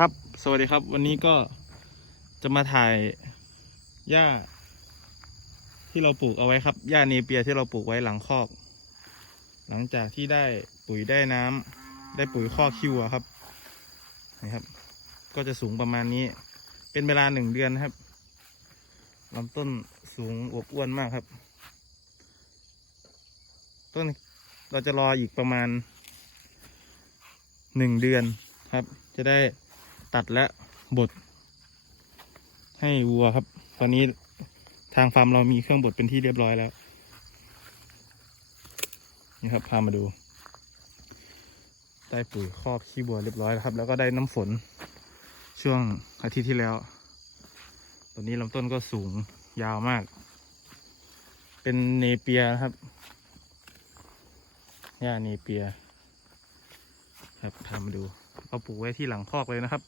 ครับ สวัสดีครับ วันนี้ก็จะมาถ่ายหญ้า ที่เราปลูกเอาไว้ครับหญ้าเนเปียที่เราปลูกไว้หลังคอก หลังจากที่ได้ปุ๋ยได้น้ำได้ปุ๋ยคอกคิวอะครับนะครับ ก็จะสูงประมาณนี้ เป็นเวลาหนึ่งเดือนครับลำต้นสูงอวบอ้วนมากครับ ต้นเราจะรออีกประมาณหนึ่งเดือนครับ จะได้ ตัดและบด ให้วัวครับ ตอนนี้ทางฟาร์มเรามีเครื่องบดเป็นที่เรียบร้อยแล้ว นี่ครับพามาดู ได้ปุ๋ยครอบขี้บัวเรียบร้อยแล้วครับ แล้วก็ได้น้ำฝนช่วงอาทิตย์ที่แล้วตอนนี้ลำต้นก็สูงยาวมาก เป็นเนเปียนะครับหญ้าเนเปีย ครับพามาดู เอาปลูกไว้ที่หลังคอกเลยนะครับ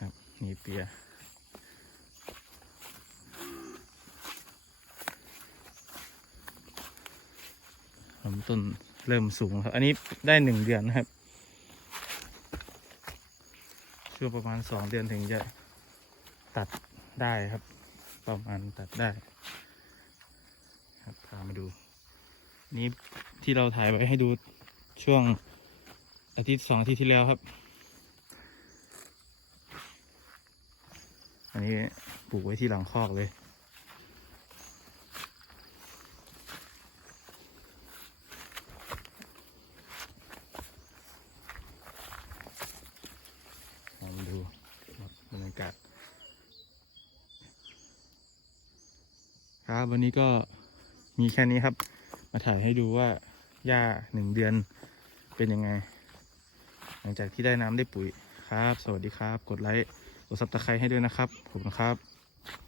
ครับเนเปียลำต้นเริ่มสูงครับ อันนี้ได้หนึ่งเดือนนะครับ ช่วงประมาณสองเดือนถึงจะตัดได้ครับ ประมาณตัดได้ ครับพามาดู นี้ที่เราถ่ายไว้ให้ดูช่วงอาทิตย์สองอาทิตย์ที่แล้วครับ อันนี้ปลูกไว้ที่หลังคอกเลยลองดูบรรยากาศครับวันนี้ก็มีแค่นี้ครับ มาถ่ายให้ดูว่าหญ้าหนึ่งเดือนเป็นยังไง หลังจากที่ได้น้ำได้ปุ๋ยครับ สวัสดีครับ กดไลค์ กดซับสไครต์ให้ด้วยนะครับขอบคุณครับ